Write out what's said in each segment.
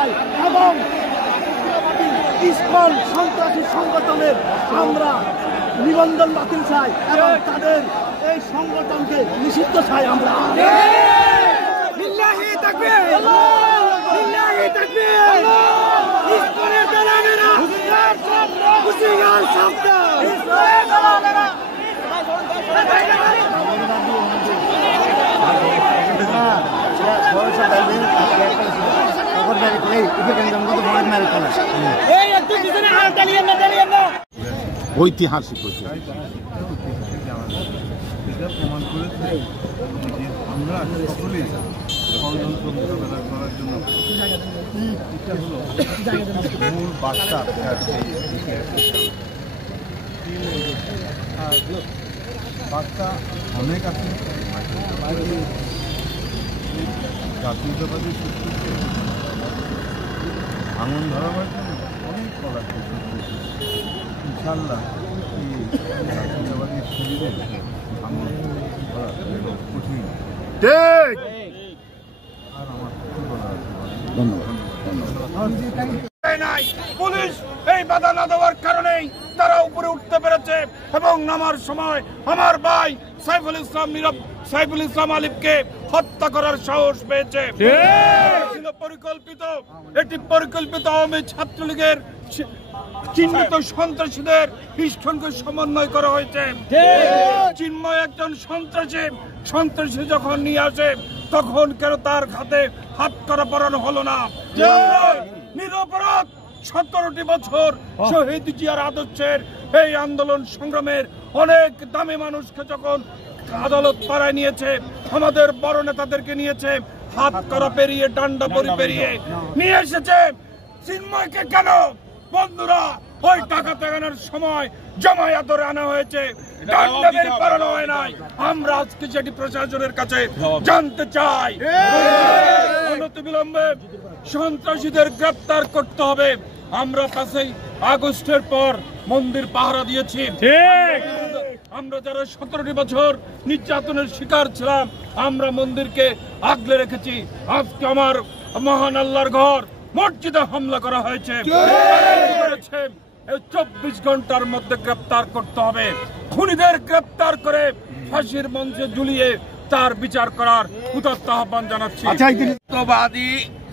চাই এবং ইসকন সন্ত্রাসী সংগঠনের আমরা নিবন্ধন বাতিল চাই এবং তাদের এই সংগঠনকে নিষিদ্ধ চাই আমরা। ঐতিহাসিক প্রমাণ করেছে যে আমরা সকলেই ষড়যন্ত্র মোকাবেলা করার জন্য এটা হলো মূল বার্তা বার্তা অনেক আছে। জাতীয়তাবাদী শক্তিকে ভাঙন ধরাবার জন্য অনেক পদার্থ ইনশাল্লাহ এই জাতীয়তাবাদী শরীরে ভাঙন ধরা কঠিন। ঠিক। আর আমার কিছু বলার আছে। পুলিশ এই বাধা না দেওয়ার কারণেই তারা উপরে উঠতে পেরেছে এবং নামার সময় আমার ভাই সাইফুল ইসলাম আলিফকে হত্যা করার সাহস পেয়েছে। ছিল পরিকল্পিত, এটি পরিকল্পিত আওয়ামী ছাত্রলীগের চিহ্নিত সন্ত্রাসীদের ইস্কনকে সমন্বয় করা হয়েছে। চিন্ময় একজন সন্ত্রাসী যখন নিয়ে আসে তখন কেন তার হাতে হাত করা পরানো হলো না? নিরপরাধ 17টি বছর শহীদ জিয়ার আদর্শের এই আন্দোলন সংগ্রামের অনেক দামি মানুষকে যখন আদালত পাড়ায় নিয়েছে, আমাদের বড় নেতাদেরকে নিয়েছে, হাত করা পেরিয়ে ডান্ডা পরি পেরিয়ে নিয়ে এসেছে। চিন্ময়কে কেন বন্ধুরা ওই টাকা দেওয়ানোর সময় জমায়েত ধরে আনা হয়েছে, ডান্ডা বেরি পারানো হয় নাই? আমরা আজকে যেটি প্রশাসনের কাছে জানতে চাই, অনতিবিলম্বে সন্ত্রাসীদের গ্রেপ্তার করতে হবে। আমরা 5 আগস্টের পর মন্দির পাহারা দিয়েছি। আমরা যারা 17টি বছর নির্যাতনের শিকার ছিলাম, আমরা মন্দিরকে আগলে রেখেছি। আজকে আমার মহান আল্লাহর ঘর মসজিদে হামলা করা হয়েছে। 24 ঘন্টার মধ্যে গ্রেপ্তার করতে হবে। খুনিদের গ্রেপ্তার করে ফাঁসির মঞ্চে ঝুলিয়ে তার বিচার করার উদাত্ত আহ্বান জানাচ্ছি। সন্ত্রাসবাদী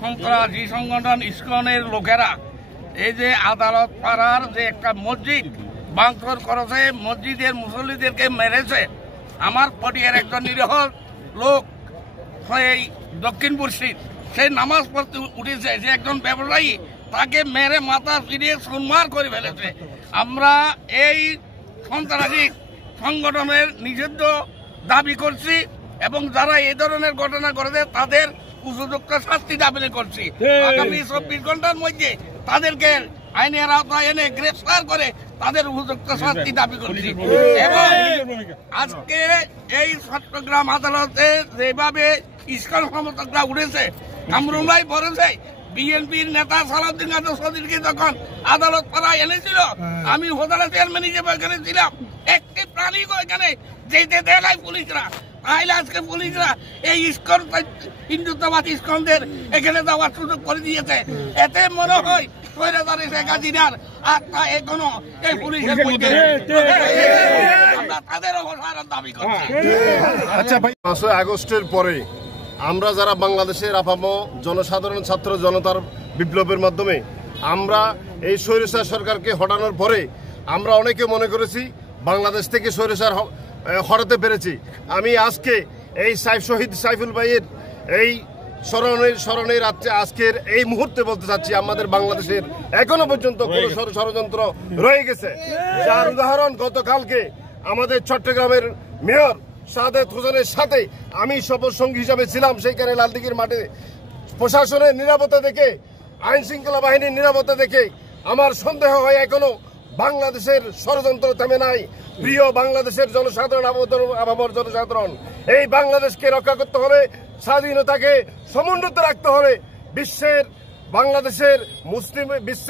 সন্ত্রাসী সংগঠন ইসকনের লোকেরা এই যে আদালত পাড়ার যে একটা মসজিদ ভাঙচুর করেছে, মসজিদের মুসল্লিদেরকে মেরেছে। আমার পটিয়ার একজন নিরীহ লোক এই দক্ষিণপুর সে নামাজ পড়তে উঠেছে, যে একজন ব্যবসায়ী, তাকে মেরে মাথা ফিরিয়ে সুনমার করে ফেলেছে। আমরা এই সন্ত্রাসী সংগঠনের নিষিদ্ধ দাবি করছি এবং যারা এই ধরনের ঘটনা করেছে তাদের উপযুক্ত শাস্তি দাবি করছি। আগামী 24 ঘন্টার মধ্যে তাদেরকে আইনের আওতায় এনে গ্রেফতার করে তাদের উপযুক্ত শাস্তি দাবি করছি। এবং আজকে এই চট্টগ্রাম আদালতে যেভাবে ইসকন সমর্থকরা উঠেছে, কামরুমাই পড়েছে, বিএনপির নেতা সালাউদ্দিন চৌধুরীকে যখন আদালত পাড়ায় এনেছিল, আমি হোদালা চেয়ারম্যান হিসেবে এখানে ছিলাম, একটি প্রাণী এখানে যেতে দেয় নাই পুলিশরা। তাহলে আজকে পুলিশরা এই ইসকন হিন্দুত্ববাদ ইসকনদের এখানে যাওয়ার সুযোগ করে দিয়েছে। এতে মনে হয় স্বৈরাচারী শেখ হাসিনার আত্মা এখনো এই পুলিশের মধ্যে। আমরা তাদের অবসানের দাবি করছি। আচ্ছা ভাই, 5 আগস্টের পরে আমরা যারা বাংলাদেশের আপামর জনসাধারণ ছাত্র জনতার বিপ্লবের মাধ্যমে আমরা এই স্বৈরাচার সরকারকে হটানোর পরে আমরা অনেকে মনে করেছি বাংলাদেশ থেকে স্বৈরাচার হটাতে পেরেছি। আমি আজকে এই শহীদ সাইফুল ভাইয়ের এই স্মরণের আজকের এই মুহূর্তে বলতে চাচ্ছি, আমাদের বাংলাদেশের এখনো পর্যন্ত কোন ষড়যন্ত্র রয়ে গেছে, যার উদাহরণ গতকালকে আমাদের চট্টগ্রামের মেয়র সাদেত হোসেনের সাথে আমি শপথ সঙ্গী হিসাবে ছিলাম। সেইখানে লালদিঘির মাঠে প্রশাসনের নিরাপত্তা দেখে, আইন শৃঙ্খলা বাহিনীর নিরাপত্তা দেখে আমার সন্দেহ হয় এখনো বাংলাদেশের ষড়যন্ত্র থেমে নাই। প্রিয় বাংলাদেশের জনসাধারণ, আপামর জনসাধারণ, এই বাংলাদেশকে রক্ষা করতে হবে, স্বাধীনতাকে সমুন্নত রাখতে হবে। বিশ্বের বাংলাদেশের মুসলিম বিশ্ব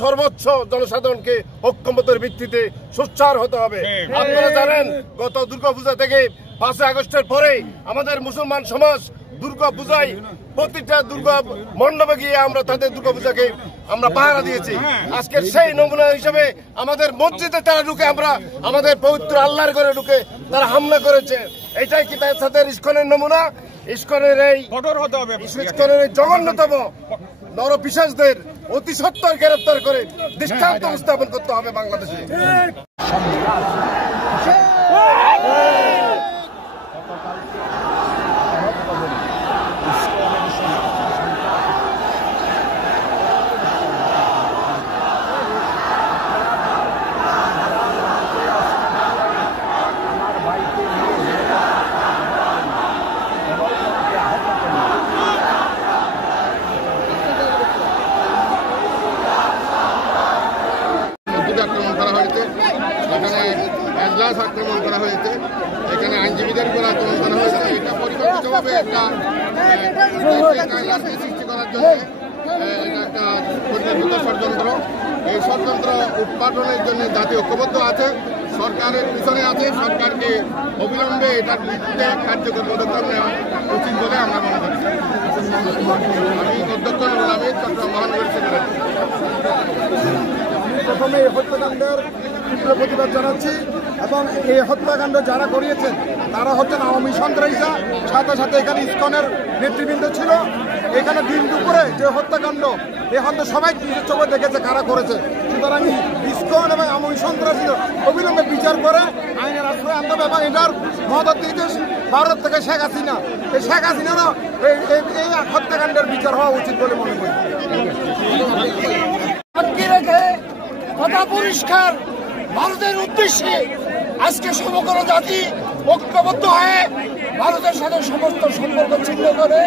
সর্বোচ্চ জনসাধারণকে ঐক্যমতের ভিত্তিতে সোচ্চার হতে হবে। আপনারা জানেন গত দুর্গাপূজা থেকে 5 আগস্টের পরে আমাদের মুসলমান সমাজ দুর্গা পূজায় প্রতিটা দুর্গা মণ্ডপে গিয়ে আমরা তাদের দুর্গা পূজাকে আমরা পাহারা দিয়েছি। আজকের সেই নমুনা হিসেবে আমাদের মসজিদে তারা ঢুকে, আমরা আমাদের পবিত্র আল্লাহর ঘরে ঢুকে তারা হামলা করেছে। এটাই কি তাদের ইস্কনের নমুনা? ইস্কনের এই ইস্কনের এই জঘন্যতম নরপিশাচদের অতি সত্বর গ্রেফতার করে দৃষ্টান্ত উপস্থাপন করতে হবে বাংলাদেশে। আক্রমণ করা হয়েছে, এখানে এজলাস আক্রমণ করা হয়েছে, এখানে আইনজীবীদের উপর আক্রমণ করা হয়েছে। এটা পরিকল্পিতভাবে একটা সৃষ্টি করার জন্য এটা একটা পরিকল্পিত ষড়যন্ত্র। এই ষড়যন্ত্র উৎপাদনের জন্য জাতীয় ঐক্যবদ্ধ আছে, সরকারের পিছনে আছে। সরকারকে অবিলম্বে এটার বিরুদ্ধে কার্যকর পদক্ষেপ নেওয়া উচিত বলে আমরা মনে করি। আমি অধ্যক্ষ নুরুল আমিন, চট্টগ্রাম মহানগর সেক্রেটারি। প্রথমে এই হত্যাকাণ্ডের তীব্র প্রতিবাদ জানাচ্ছি এবং এই হত্যাকাণ্ড যারা করিয়েছেন তারা হচ্ছেন আওয়ামী সন্ত্রাসীরা। সাথে সাথে এখানে ইসকনের নেতৃবৃন্দ ছিল। এখানে দিন দুপুরে যে হত্যাকাণ্ড, এখন তো সবাই নিজের চোখে দেখেছে কারা করেছে। সুতরাং ইসকন এবং আওয়ামী সন্ত্রাসী অবিলম্বে বিচার করে আইনের আশ্রয় আনতে হবে এবং এটার মদত দিতে ভারত থেকে শেখ হাসিনা, এই শেখ হাসিনারও এই হত্যাকাণ্ডের বিচার হওয়া উচিত বলে মনে করি। কথা পরিষ্কার, ভারতের উদ্দেশ্যে আজকে সমগ্র জাতি ঐক্যবদ্ধ হয়ে ভারতের সাথে সমস্ত সম্পর্ক ছিন্ন করে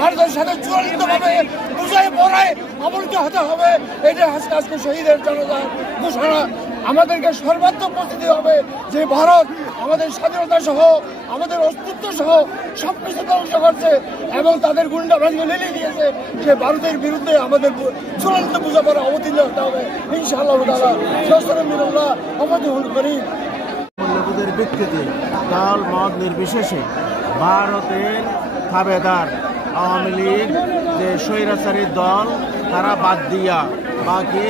ভারতের সাথে চূড়ান্তভাবে বুঝাই পড়ায় অবনীত হতে হবে। এটা আজকে শহীদের জনতার ঘোষণা। আমাদেরকে সর্বাত্মক প্রস্তুতি হবে যে ভারত আমাদের স্বাধীনতা সহ আমাদের অস্তিত্ব সহ সব কিছু ধ্বংস করছে এবং তাদের গুন্ডা ভাঙিয়ে লেলিয়ে দিয়েছে। সে ভারতের বিরুদ্ধে আমাদের চূড়ান্ত বোঝাপড়া অবতীর্ণ হতে হবে ইনশাআল্লাহ তাআলা। সস্তরমিল্লাহ অবতীর্ণ করি। মূল্যবোধের ভিত্তিতে দল মত নির্বিশেষে ভারতের তাবেদার আওয়ামী লীগ যে স্বৈরাচারী দল তারা বাদ দিয়া বাকি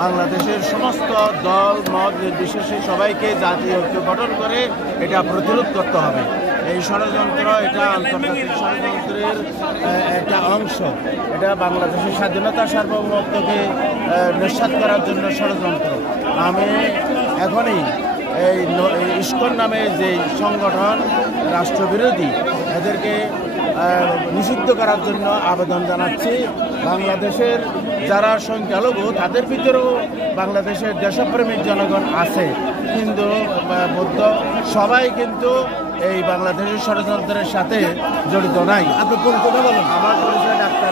বাংলাদেশের সমস্ত দল মত নির্বিশেষে সবাইকে জাতীয় ঐক্য গঠন করে এটা প্রতিরোধ করতে হবে। এই ষড়যন্ত্র এটা আন্তর্জাতিক ষড়যন্ত্রের একটা অংশ। এটা বাংলাদেশের স্বাধীনতা সার্বভৌমত্বকে নিঃসাত করার জন্য ষড়যন্ত্র। আমি এখনই এই ইসকন নামে যে সংগঠন রাষ্ট্রবিরোধী এদেরকে নিষিদ্ধ করার জন্য আবেদন জানাচ্ছি। বাংলাদেশের যারা সংখ্যালঘু তাদের ভিতরেও বাংলাদেশের দেশপ্রেমিক জনগণ আছে, কিন্তু বৌদ্ধ সবাই কিন্তু এই বাংলাদেশের ষড়যন্ত্রের সাথে জড়িত নাই। আপনি কোন কথা বলেন? আমার পরিচয় ডাক্তার